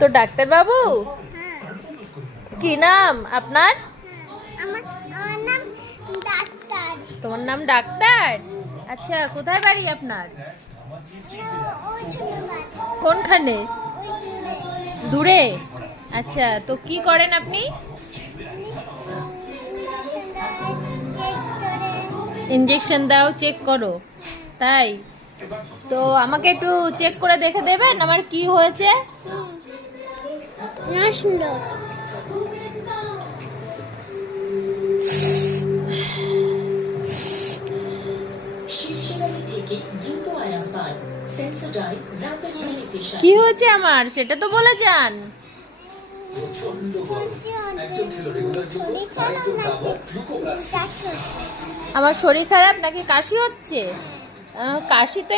তো ডাক্তার বাবু, কি নাম আপনার? তোমার নাম ডাক্তার? আচ্ছা, কোথায় বাড়ি আপনার? কোনখানে? দূরে? আচ্ছা, তো কি করেন আপনি? ইঞ্জেকশন দাও, চেক করো, তাই? তো আমাকে একটু চেক করে দেখে দেবেন আমার কি হয়েছে? কি হয়েছে আমার সেটা তো বলে যান। আমার শরীর খারাপ নাকি কাশি হচ্ছে? কাশি তো